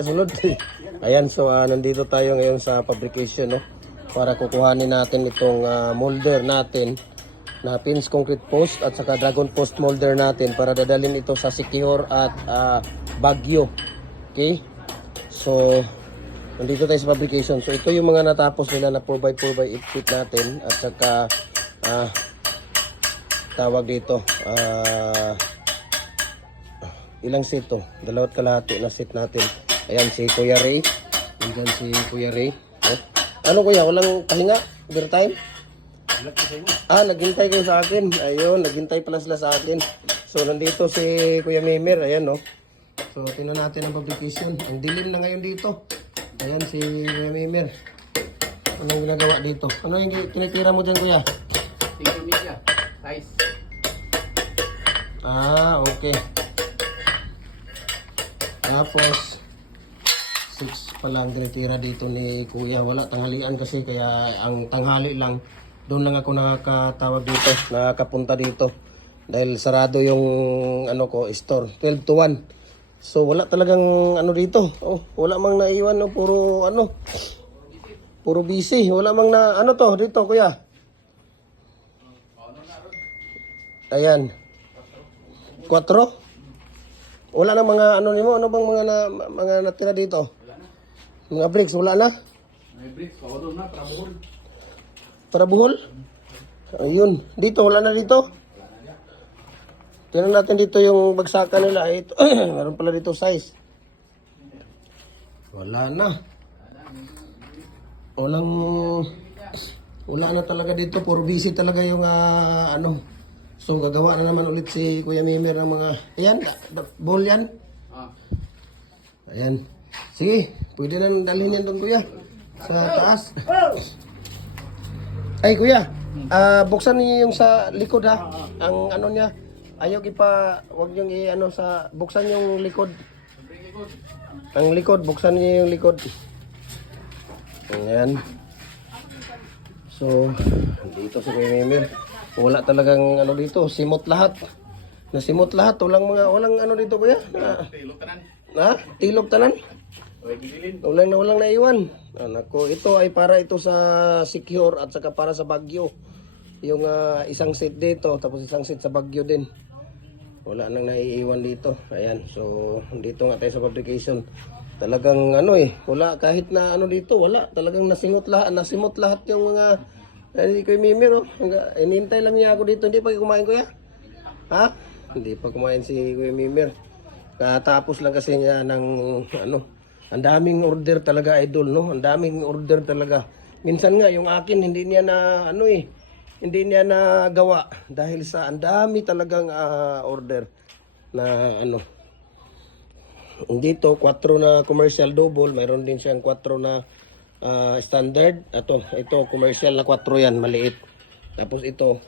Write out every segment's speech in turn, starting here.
Sunod. Ayan, so nandito tayo ngayon sa fabrication, no? Para kukuhanin natin itong molder natin na pins concrete post at saka dragon post molder natin para dadalhin ito sa Siquijor at Baguio. Okay? So, nandito tayo sa fabrication. So, ito yung mga natapos nila na 4x4x8 feet natin at saka tawag dito ilang seat to? 2.5 na seat natin. Ayan si Kuya Ray. Ayan si Kuya Ray. Oh. Ano kuya? Walang pahinga? Overtime? Naghintay kayo sa akin. Ayun, naghintay pala sila sa akin. So, nandito si Kuya Mimir. Ayan, no. So, tingnan natin ang fabrication. Ang dilim na ngayon dito. Ayan si Kuya Mimir. Anong ginagawa dito? Ano yung tinitira mo dyan, kuya? Single media. Size. Okay. Tapos 6 pa lang tinitira dito ni kuya. Wala tanghalian kasi, kaya ang tanghali lang doon lang ako nakakatawag dito, nakakapunta dito dahil sarado yung ano ko store 12 to 1. So wala talagang ano dito. Wala mang naiwan, no? Puro busy. Wala mang na ano to dito, kuya. Ayan. 4. Wala na mga ano nimo, ano bang mga natira dito? Mga bricks wala na? May bricks, pawalo na para buhol. Para buhol? Ayun, dito wala na dito. Tingnan natin dito yung bagsakan nila. Ito, meron pala dito size. Wala na. Wala na talaga dito. Puro busy talaga yung ano. So gagawa na naman ulit si Kuya Mimir ng mga, ayan, ball yan. Ayan. Sige, pwede nang dalhin yan doon, kuya. Sa taas. Ay, kuya. Buksan niyo yung sa likod, ha. Ang ano niya. Ayaw wag niyong ano sa, buksan yung likod. Ang likod, buksan niyo yung likod. Ayan. So, dito si Kuya Mimir. Wala talagang ano dito, simot lahat. Nasimot lahat, walang ano dito, kuya. Tilog tanan. Tilog tanan. Walang naiwan. Nako, ito ay para ito sa Siquijor at saka para sa Baguio. Yung isang seat dito, tapos isang seat sa Baguio din. Wala nang naiiwan dito. Ayan, so dito nga tayo sa fabrication. Talagang ano wala kahit na ano dito, wala. Talagang nasimot lahat yung mga Kuya Mimir, inintay lang niya ako dito. Hindi pa kumain, kuya? Ha? Hindi pa kumain si Kuya Mimir. Katapos lang kasi niya ng ano. Ang daming order talaga, idol, no? Ang daming order talaga. Minsan nga yung akin hindi niya na ano hindi niya nagawa dahil sa ang dami talagang order na ano. Dito 4 na commercial double, mayroon din siyang 4 na standard. Ito commercial na 4 yan, maliit. Tapos ito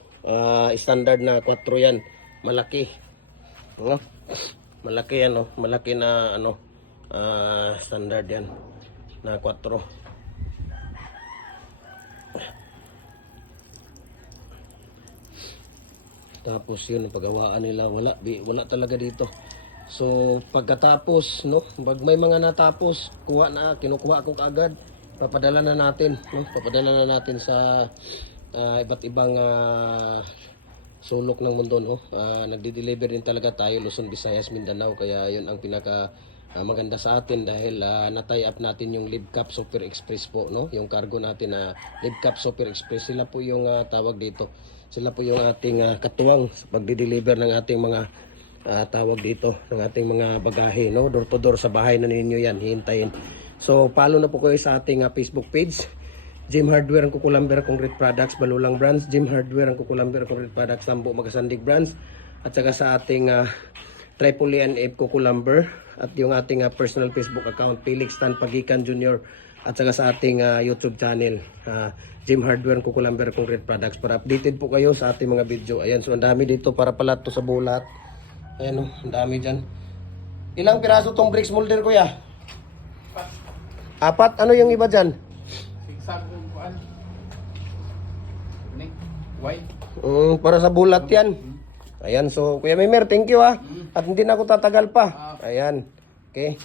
standard na 4 yan, malaki. Malaki yan, malaki na ano standard yan na 4. Tapos yun ang paggawaan nila, wala talaga dito. So pagkatapos, no, pag may mga natapos, kinukuha ko kaagad. Papadala na natin sa iba't ibang sulok ng mundo, no. Nagde-deliver din talaga tayo Luzon, Visayas, Mindanao, kaya 'yun ang pinaka maganda sa atin dahil na-tie up natin yung Libcap Super Express po, no. Yung cargo natin na Libcap Super Express, sila po yung tawag dito. Sila po yung ating katuwang sa pagde-deliver ng ating mga tawag dito, ng ating mga bagahe, no. Door to door sa bahay na ninyo yan hihintayin. So, follow na po kayo sa ating Facebook page. Jim Hardware ang Kukulamber Concrete Products, Balulang Brands. Jim Hardware ang Kukulamber Concrete Products, Sambo Magasandig Brands. At saka sa ating Tripoli NF Kukulamber. At yung ating personal Facebook account, Felix Tan Pagikan Jr. At saka sa ating YouTube channel, Jim Hardware ang Kukulamber Concrete Products. Para updated po kayo sa ating mga video. Ayan, so ang dami dito para pala to sa bulat. Ayan, ang dami dyan. Ilang piraso tong bricks molder, kuya? 4. Ano yung iba dyan? Sigsag yung kuan. White. Para sa bulat yan. Ayan, so Kuya Mimir, thank you At hindi na ako tatagal pa. Ayan. Okay.